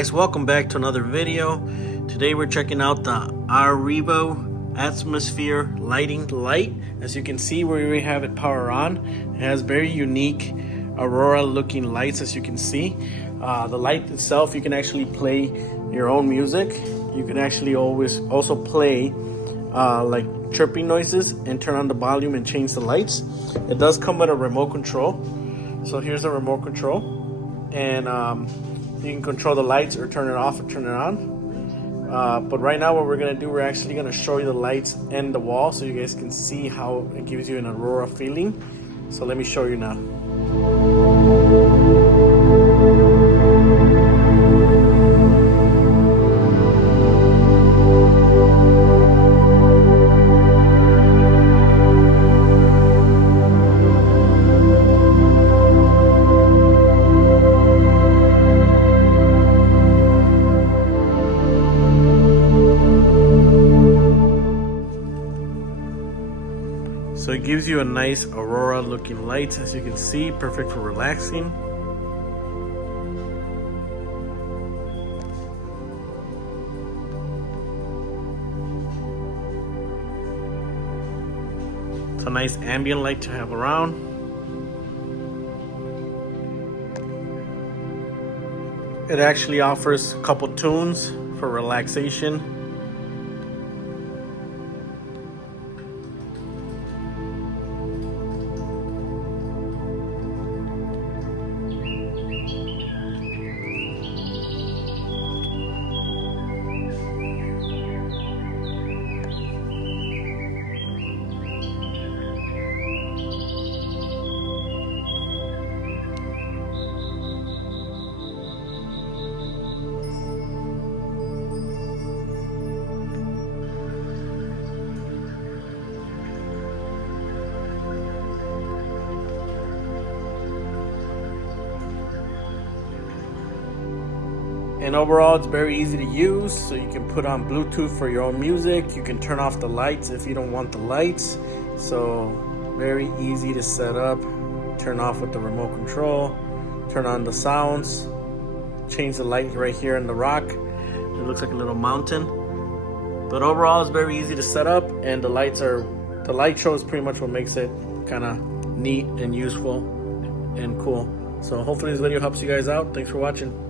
guys, welcome back to another video. Today we're checking out the Revo atmosphere lighting light. As you can see, we already have it power on. It has very unique aurora looking lights. As you can see, the light itself, you can actually play your own music. You can actually also play like chirping noises and turn on the volume and change the lights. It does come with a remote control. So here's the remote control, and you can control the lights or turn it off or turn it on. But right now what we're gonna do, we're actually gonna show you the lights and the wall so you guys can see how it gives you an aurora feeling. So let me show you now. So it gives you a nice aurora looking light, as you can see, perfect for relaxing. It's a nice ambient light to have around. It actually offers a couple tunes for relaxation. And overall, it's very easy to use, so you can put on Bluetooth for your own music. You can turn off the lights if you don't want the lights. So very easy to set up. Turn off with the remote control. Turn on the sounds. Change the light right here in the rock. It looks like a little mountain. But overall, it's very easy to set up, and the light show is pretty much what makes it kind of neat and useful and cool. So hopefully this video helps you guys out. Thanks for watching.